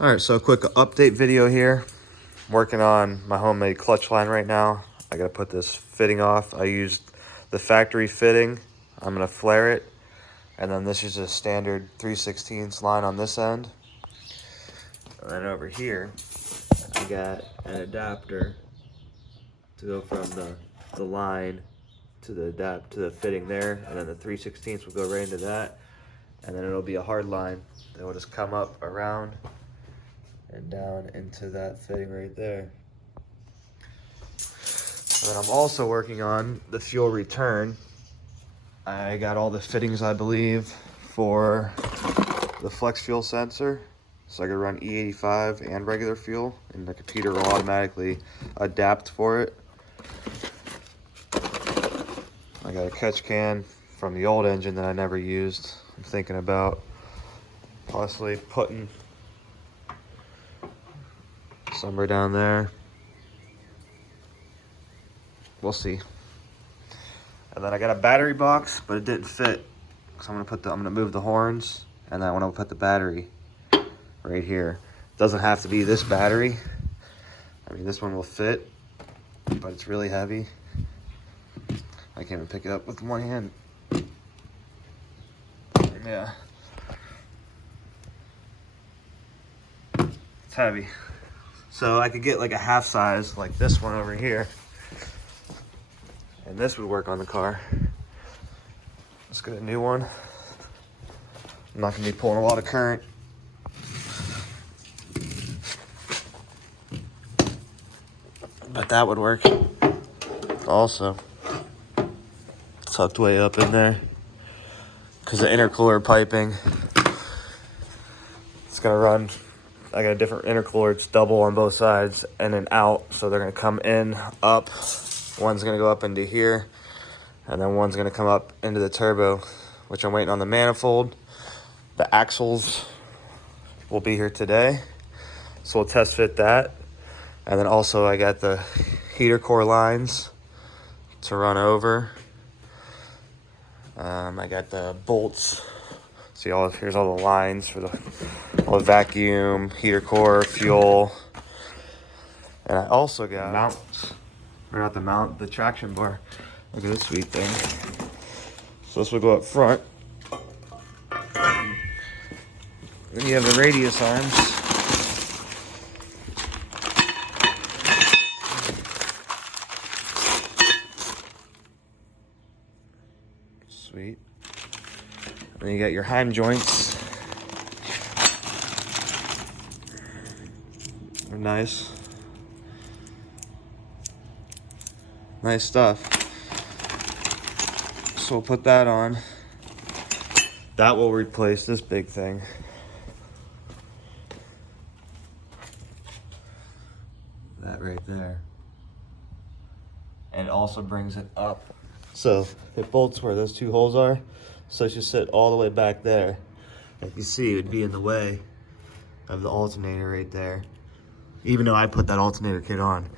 All right, so a quick update video here. I'm working on my homemade clutch line right now. I gotta put this fitting off. I used the factory fitting. I'm gonna flare it. And then this is a standard 3/16 line on this end. And then over here, I got an adapter to go from the line to the fitting there. And then the 3/16 will go right into that. And then it'll be a hard line that will just come up around and down into that fitting right there. And then I'm also working on the fuel return. I got all the fittings, I believe, for the flex fuel sensor. So I can run E85 and regular fuel, and the computer will automatically adapt for it. I got a catch can from the old engine that I never used. I'm thinking about possibly putting somewhere down there. We'll see. And then I got a battery box, but it didn't fit. So I'm gonna move the horns, and then I want to put the battery right here. It doesn't have to be this battery. I mean, this one will fit, but it's really heavy. I can't even pick it up with one hand. Yeah. It's heavy. So I could get like a half size, like this one over here. And this would work on the car. Let's get a new one. I'm not gonna be pulling a lot of current. But that would work also. Tucked way up in there. Because the intercooler piping, it's gonna run, I got a different intercooler, it's double on both sides, in and out. So they're gonna come in, up. One's gonna go up into here, and then one's gonna come up into the turbo, which I'm waiting on the manifold. The axles will be here today, so we'll test fit that. And then also I got the heater core lines to run over. I got the bolts. See, here's all the lines for all the vacuum, heater core, fuel. And I also got mounts. Or not the mount, the traction bar. Look at this sweet thing. So this will go up front. Then you have the radius arms. Sweet. And then you got your Heim joints. They're nice. Nice stuff. So we'll put that on. That will replace this big thing. That right there. And it also brings it up. So it bolts where those two holes are. So it should sit all the way back there. Like you see, it would be in the way of the alternator right there. Even though I put that alternator kit on.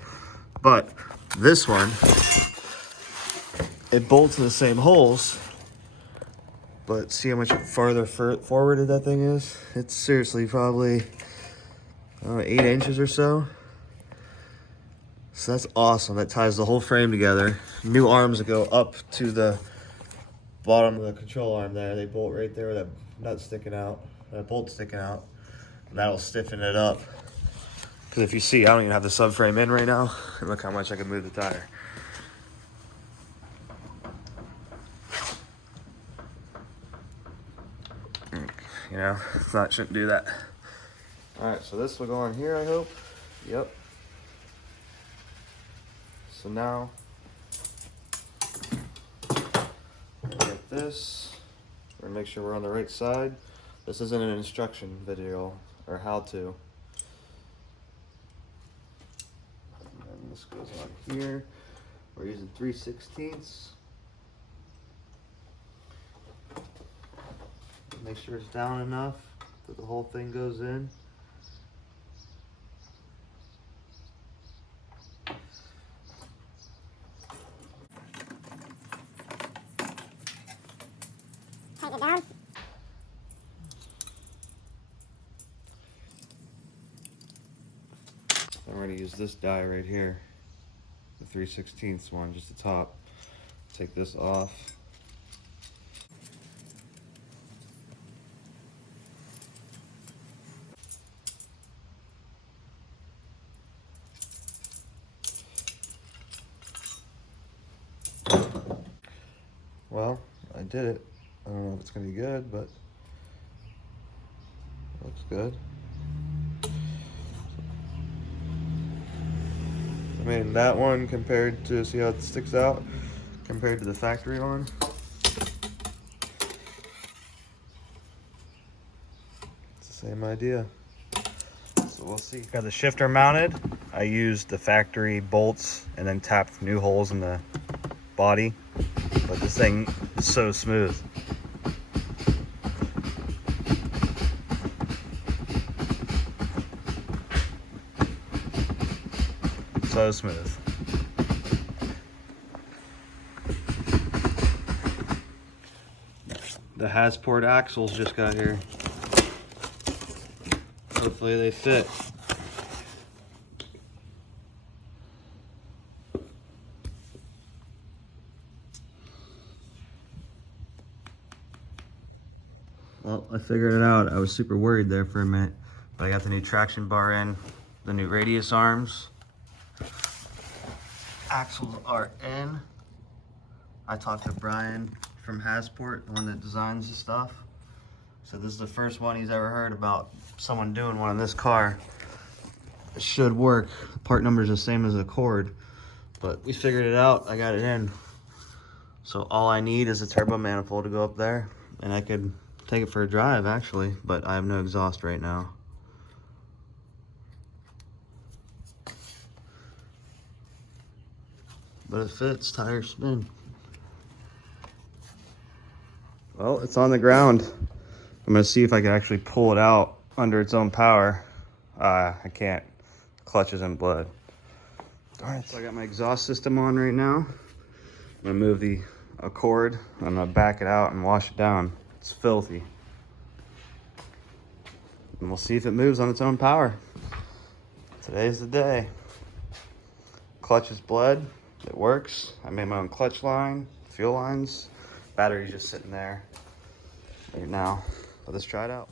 But this one, it bolts in the same holes. But see how much farther forwarded that thing is? It's seriously probably, I don't know, 8 inches or so. So that's awesome. That ties the whole frame together. New arms that go up to the bottom of the control arm there. They bolt right there with that nut sticking out, that bolt sticking out. And that'll stiffen it up. Because if you see, I don't even have the subframe in right now. And look how much I can move the tire. You know, shouldn't do that. All right, so this will go on here, I hope. Yep. So now, get this. We're gonna make sure we're on the right side. This isn't an instruction video or how to. And this goes on here. We're using 3/16. Make sure it's down enough that the whole thing goes in. Take it down. I'm going to use this die right here, the 3/16 one, just the top. Take this off. Well, I did it. I don't know if it's going to be good, but it looks good. I mean, that one compared to, see how it sticks out compared to the factory one? It's the same idea. So we'll see. Got the shifter mounted. I used the factory bolts and then tapped new holes in the body. But this thing is so smooth. So smooth. The Hasport axles just got here. Hopefully they fit. Well, I figured it out. I was super worried there for a minute, but I got the new traction bar in, the new radius arms. Axles are in. I talked to Brian from Hasport, the one that designs the stuff. So this is the first one he's ever heard about someone doing one in this car. It should work. The part number is the same as the Accord, but we figured it out. I got it in. So all I need is a turbo manifold to go up there, and I could take it for a drive actually, but I have no exhaust right now. But it fits, tires spin. Well, it's on the ground. I'm gonna see if I can actually pull it out under its own power. I can't. The clutch is in blood. Darn it. So I got my exhaust system on right now. I'm gonna move the Accord. I'm gonna back it out and wash it down. It's filthy. And we'll see if it moves on its own power. Today's the day. Clutch is bled. It works. I made my own clutch line, fuel lines. Battery's just sitting there right now. Let's try it out.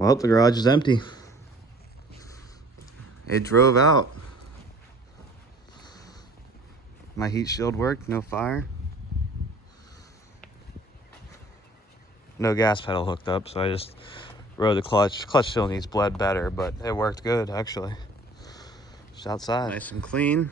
Well, the garage is empty. It drove out. My heat shield worked, no fire. No gas pedal hooked up, so I just rode the clutch. Clutch still needs bled better, but it worked good actually. Just outside. Nice and clean.